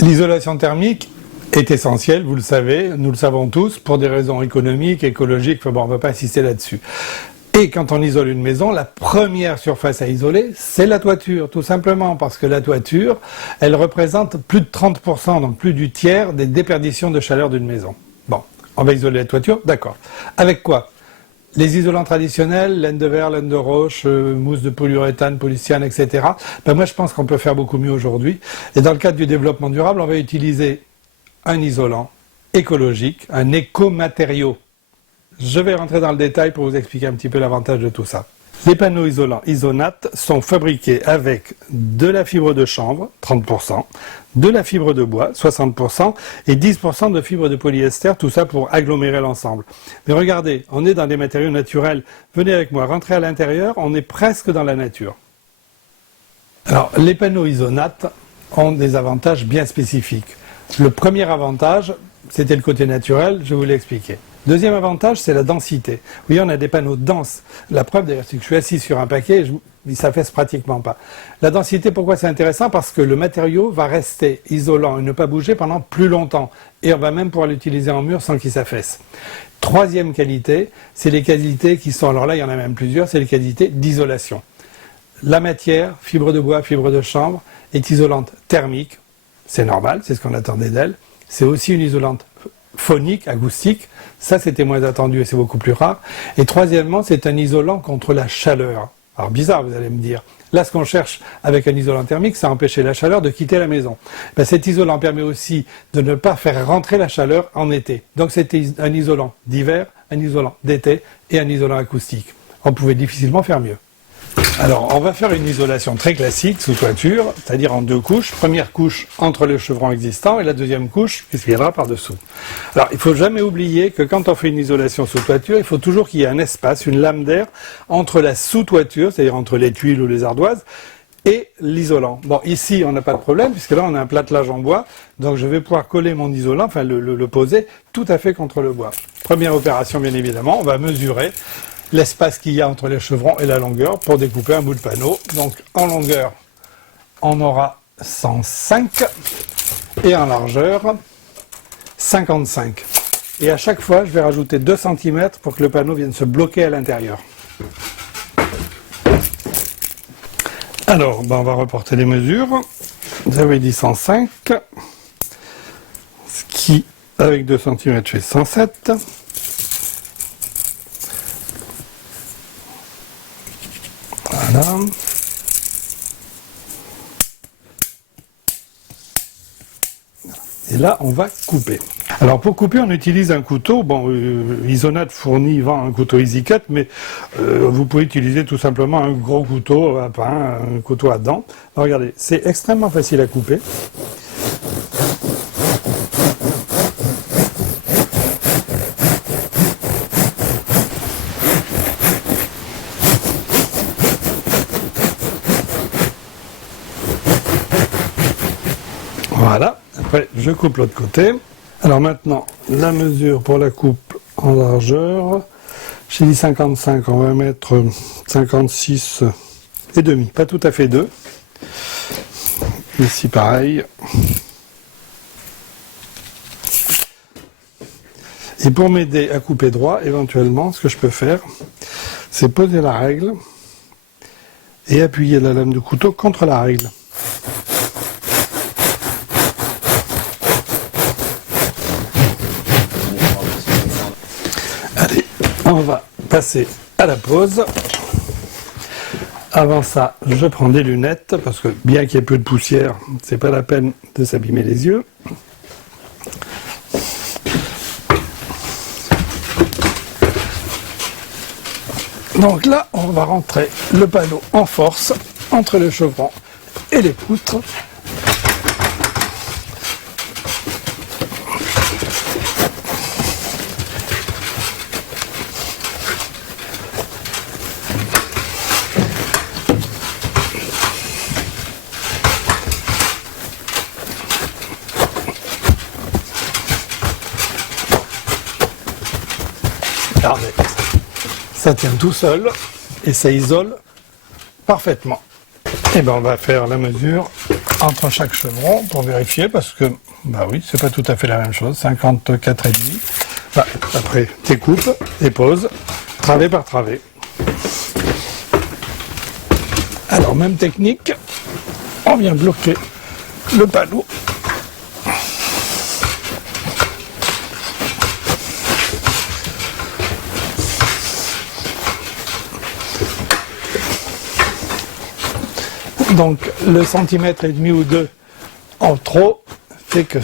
L'isolation thermique est essentielle, vous le savez, nous le savons tous, pour des raisons économiques, écologiques, bon, on ne va pas insister là-dessus. Et quand on isole une maison, la première surface à isoler, c'est la toiture, tout simplement, parce que la toiture, elle représente plus de 30%, donc plus du tiers des déperditions de chaleur d'une maison. Bon, on va isoler la toiture, d'accord. Avec quoi? Les isolants traditionnels, laine de verre, laine de roche, mousse de polyuréthane, polystyrène, etc. Ben moi, je pense qu'on peut faire beaucoup mieux aujourd'hui. Et dans le cadre du développement durable, on va utiliser un isolant écologique, un écomatériau. Je vais rentrer dans le détail pour vous expliquer un petit peu l'avantage de tout ça. Les panneaux isolants Isonat sont fabriqués avec de la fibre de chanvre, 30%, de la fibre de bois, 60%, et 10% de fibre de polyester, tout ça pour agglomérer l'ensemble. Mais regardez, on est dans des matériaux naturels. Venez avec moi, rentrez à l'intérieur, on est presque dans la nature. Alors, les panneaux Isonat ont des avantages bien spécifiques. Le premier avantage, c'était le côté naturel, je vous l'ai expliqué. Deuxième avantage, c'est la densité. Vous voyez, on a des panneaux denses. La preuve, d'ailleurs, c'est que je suis assis sur un paquet et il ne s'affaisse pratiquement pas. La densité, pourquoi c'est intéressant? Parce que le matériau va rester isolant et ne pas bouger pendant plus longtemps. Et on va même pouvoir l'utiliser en mur sans qu'il s'affaisse. Troisième qualité, c'est les qualités qui sont, alors là, il y en a même plusieurs, c'est les qualités d'isolation. La matière, fibre de bois, fibre de chanvre, est isolante thermique. C'est normal, c'est ce qu'on attendait d'elle. C'est aussi une isolante phonique, acoustique. Ça, c'était moins attendu et c'est beaucoup plus rare. Et troisièmement, c'est un isolant contre la chaleur. Alors bizarre, vous allez me dire. Là, ce qu'on cherche avec un isolant thermique, c'est empêcher la chaleur de quitter la maison. Ben, cet isolant permet aussi de ne pas faire rentrer la chaleur en été. Donc c'est un isolant d'hiver, un isolant d'été et un isolant acoustique. On pouvait difficilement faire mieux. Alors, on va faire une isolation très classique sous toiture, c'est-à-dire en deux couches. Première couche entre le chevron existant et la deuxième couche qui viendra par-dessous. Alors, il ne faut jamais oublier que quand on fait une isolation sous toiture, il faut toujours qu'il y ait un espace, une lame d'air entre la sous-toiture, c'est-à-dire entre les tuiles ou les ardoises, et l'isolant. Bon, ici, on n'a pas de problème, puisque là, on a un platelage en bois, donc je vais pouvoir coller mon isolant, enfin le poser tout à fait contre le bois. Première opération, bien évidemment, on va mesurer l'espace qu'il y a entre les chevrons et la longueur pour découper un bout de panneau. Donc en longueur, on aura 105 et en largeur, 55. Et à chaque fois, je vais rajouter 2 cm pour que le panneau vienne se bloquer à l'intérieur. Alors, on va reporter les mesures. J'avais dit 105, ce qui, avec 2 cm, fait 107. Voilà. Et là, on va couper. Alors pour couper, on utilise un couteau. Bon, Isonat vend un couteau EasyCut, mais vous pouvez utiliser tout simplement un gros couteau à pain, un couteau à dents. Alors, regardez, c'est extrêmement facile à couper. Voilà, après je coupe l'autre côté. Alors maintenant, la mesure pour la coupe en largeur, j'ai dit 55, on va mettre 56 et demi, pas tout à fait 2. Ici pareil. Et pour m'aider à couper droit, éventuellement, ce que je peux faire, c'est poser la règle et appuyer la lame du couteau contre la règle. Allez, on va passer à la pause. Avant ça, je prends des lunettes, parce que bien qu'il y ait peu de poussière, c'est pas la peine de s'abîmer les yeux. Donc là, on va rentrer le panneau en force entre le chevron et les poutres. Regardez. Ça tient tout seul et ça isole parfaitement. Et bien on va faire la mesure entre chaque chevron pour vérifier parce que, bah oui, c'est pas tout à fait la même chose. 54,5. Bah, après, découpe, dépose, travée par travée. Alors, même technique, on vient bloquer le panneau. Donc le centimètre et demi ou deux en trop fait que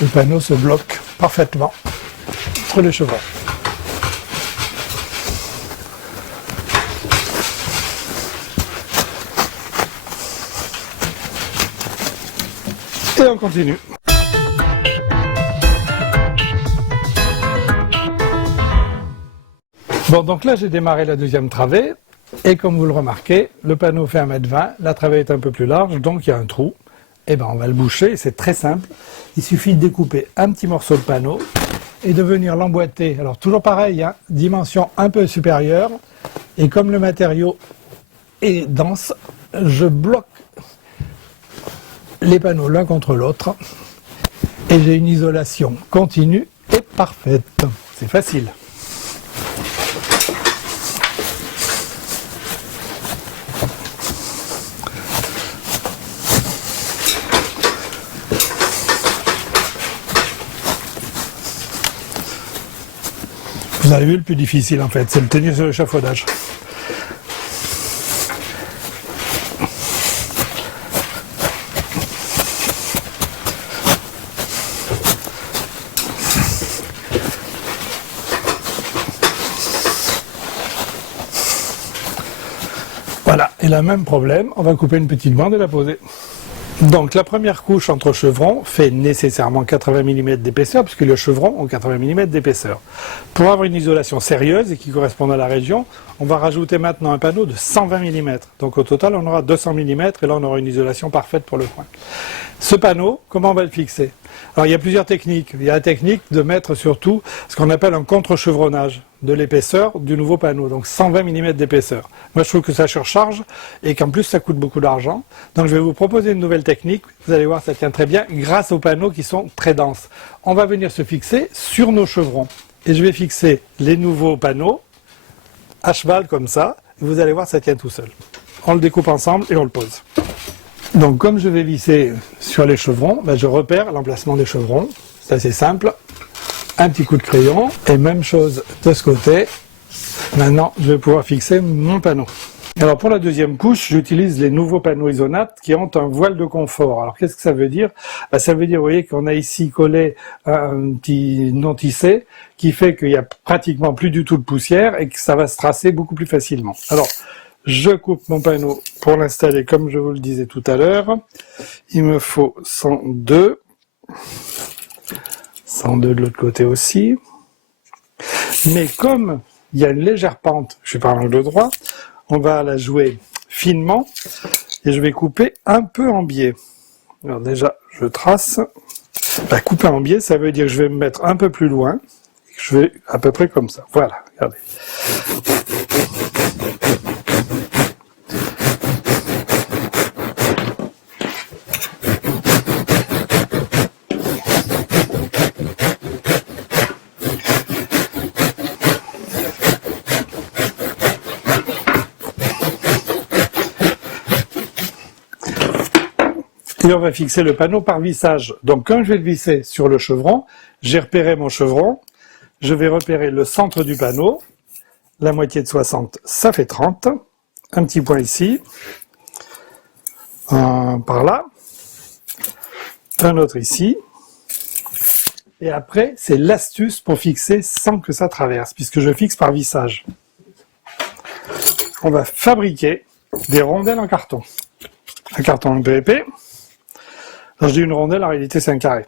le panneau se bloque parfaitement entre les chevrons. Et on continue. Bon, donc là j'ai démarré la deuxième travée. Et comme vous le remarquez, le panneau fait 1,20 m, la travée est un peu plus large, donc il y a un trou. Et ben on va le boucher, c'est très simple. Il suffit de découper un petit morceau de panneau et de venir l'emboîter. Alors toujours pareil, hein, dimension un peu supérieure. Et comme le matériau est dense, je bloque les panneaux l'un contre l'autre. Et j'ai une isolation continue et parfaite. C'est facile. Vous avez vu, le plus difficile en fait, c'est le tenir sur l'échafaudage. Voilà, et le même problème, on va couper une petite bande et la poser. Donc la première couche entre chevrons fait nécessairement 80 mm d'épaisseur, puisque les chevrons ont 80 mm d'épaisseur. Pour avoir une isolation sérieuse et qui corresponde à la région, on va rajouter maintenant un panneau de 120 mm. Donc au total, on aura 200 mm et là on aura une isolation parfaite pour le coin. Ce panneau, comment on va le fixer? Alors il y a plusieurs techniques. Il y a la technique de mettre surtout ce qu'on appelle un contre-chevronnage de l'épaisseur du nouveau panneau, donc 120 mm d'épaisseur. Moi je trouve que ça surcharge et qu'en plus ça coûte beaucoup d'argent. Donc je vais vous proposer une nouvelle technique, vous allez voir ça tient très bien grâce aux panneaux qui sont très denses. On va venir se fixer sur nos chevrons et je vais fixer les nouveaux panneaux à cheval comme ça, et vous allez voir ça tient tout seul. On le découpe ensemble et on le pose. Donc comme je vais visser sur les chevrons, je repère l'emplacement des chevrons, c'est assez simple. Un petit coup de crayon, et même chose de ce côté. Maintenant, je vais pouvoir fixer mon panneau. Alors pour la deuxième couche, j'utilise les nouveaux panneaux Isonat qui ont un voile de confort. Alors qu'est-ce que ça veut dire? Ça veut dire, vous voyez, qu'on a ici collé un petit non tissé qui fait qu'il n'y a pratiquement plus du tout de poussière et que ça va se tracer beaucoup plus facilement. Alors, je coupe mon panneau pour l'installer comme je vous le disais tout à l'heure. Il me faut 102. 102 de l'autre côté aussi. Mais comme il y a une légère pente, je suis par l'angle droit, on va la jouer finement et je vais couper un peu en biais. Alors déjà, je trace. Couper en biais, ça veut dire que je vais me mettre un peu plus loin. Je vais à peu près comme ça. Voilà, regardez. Et on va fixer le panneau par vissage. Donc quand je vais le visser sur le chevron, j'ai repéré mon chevron, je vais repérer le centre du panneau, la moitié de 60, ça fait 30, un petit point ici, par là, un autre ici, et après c'est l'astuce pour fixer sans que ça traverse, puisque je fixe par vissage. On va fabriquer des rondelles en carton. Un carton un peu épais. Quand je dis une rondelle, en réalité c'est un carré.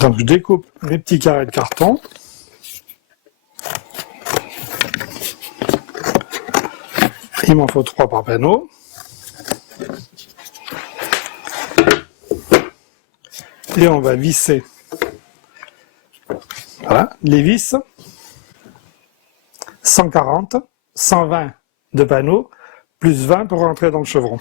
Donc je découpe mes petits carrés de carton. Il m'en faut 3 par panneau. Et on va visser. Voilà, les vis. 140. 120 de panneau, plus 20 pour rentrer dans le chevron.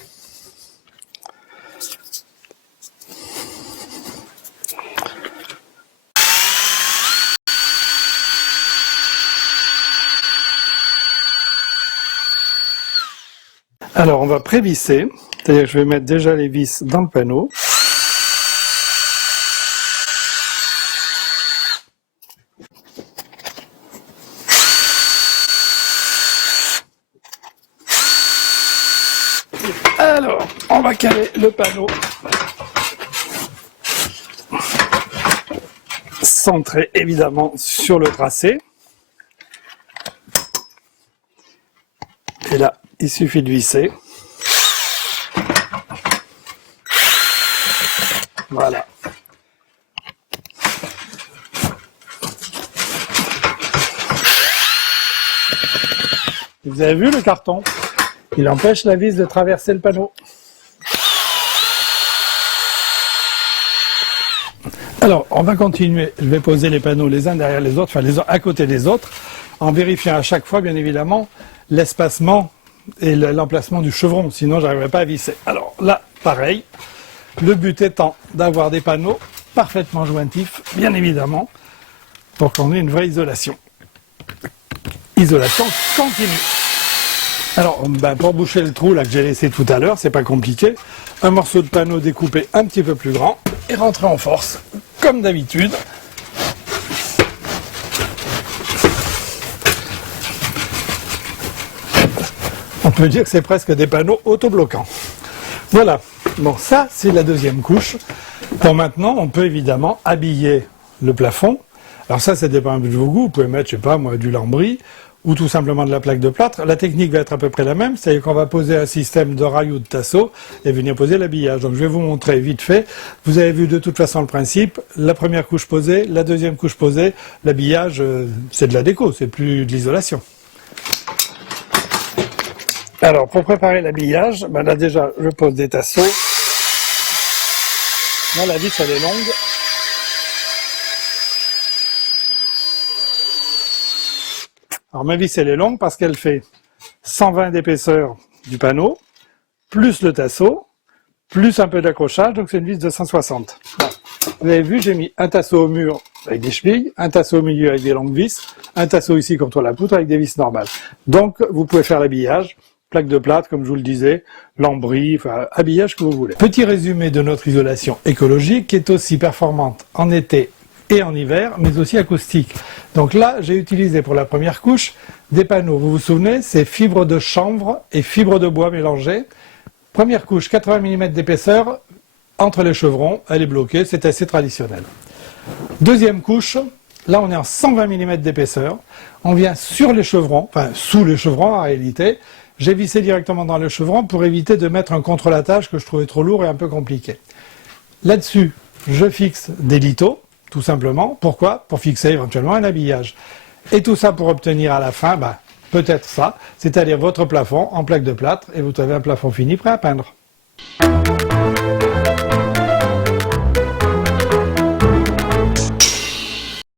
Alors on va prévisser, c'est-à-dire que je vais mettre déjà les vis dans le panneau. Alors, on va caler le panneau centré évidemment sur le tracé. Et là, il suffit de visser. Voilà. Vous avez vu le carton? Il empêche la vis de traverser le panneau. Alors, on va continuer. Je vais poser les panneaux les uns derrière les autres, enfin les uns à côté des autres, en vérifiant à chaque fois, bien évidemment, l'espacement et l'emplacement du chevron. Sinon, je n'arriverai pas à visser. Alors là, pareil. Le but étant d'avoir des panneaux parfaitement jointifs, bien évidemment, pour qu'on ait une vraie isolation. Isolation continue. Alors, pour boucher le trou là que j'ai laissé tout à l'heure, c'est pas compliqué. Un morceau de panneau découpé un petit peu plus grand et rentrer en force, comme d'habitude. On peut dire que c'est presque des panneaux autobloquants. Voilà. Bon, ça, c'est la deuxième couche. Pour maintenant, on peut évidemment habiller le plafond. Alors ça dépend un peu de vos goûts. Vous pouvez mettre, je sais pas moi, du lambris ou tout simplement de la plaque de plâtre. La technique va être à peu près la même, c'est-à-dire qu'on va poser un système de rails ou de tasseaux et venir poser l'habillage. Donc je vais vous montrer vite fait. Vous avez vu de toute façon le principe. La première couche posée, la deuxième couche posée. L'habillage, c'est de la déco, c'est plus de l'isolation. Alors, pour préparer l'habillage, là déjà, je pose des tasseaux. Là, la vis, elle est longue. Alors, ma vis, elle est longue parce qu'elle fait 120 d'épaisseur du panneau, plus le tasseau, plus un peu d'accrochage, donc c'est une vis de 160. Voilà. Vous avez vu, j'ai mis un tasseau au mur avec des chevilles, un tasseau au milieu avec des longues vis, un tasseau ici contre la poutre avec des vis normales. Donc, vous pouvez faire l'habillage. Plaque de plâtre, comme je vous le disais, lambris, enfin, habillage que vous voulez. Petit résumé de notre isolation écologique qui est aussi performante en été et en hiver, mais aussi acoustique. Donc là, j'ai utilisé pour la première couche des panneaux. Vous vous souvenez, c'est fibres de chanvre et fibres de bois mélangées. Première couche, 80 mm d'épaisseur entre les chevrons, elle est bloquée, c'est assez traditionnel. Deuxième couche, là on est en 120 mm d'épaisseur. On vient sur les chevrons, enfin sous les chevrons en réalité. J'ai vissé directement dans le chevron pour éviter de mettre un contre-lattage que je trouvais trop lourd et un peu compliqué. Là-dessus, je fixe des lithos, tout simplement. Pourquoi? Pour fixer éventuellement un habillage. Et tout ça pour obtenir à la fin, peut-être ça, c'est-à-dire votre plafond en plaque de plâtre et vous avez un plafond fini prêt à peindre.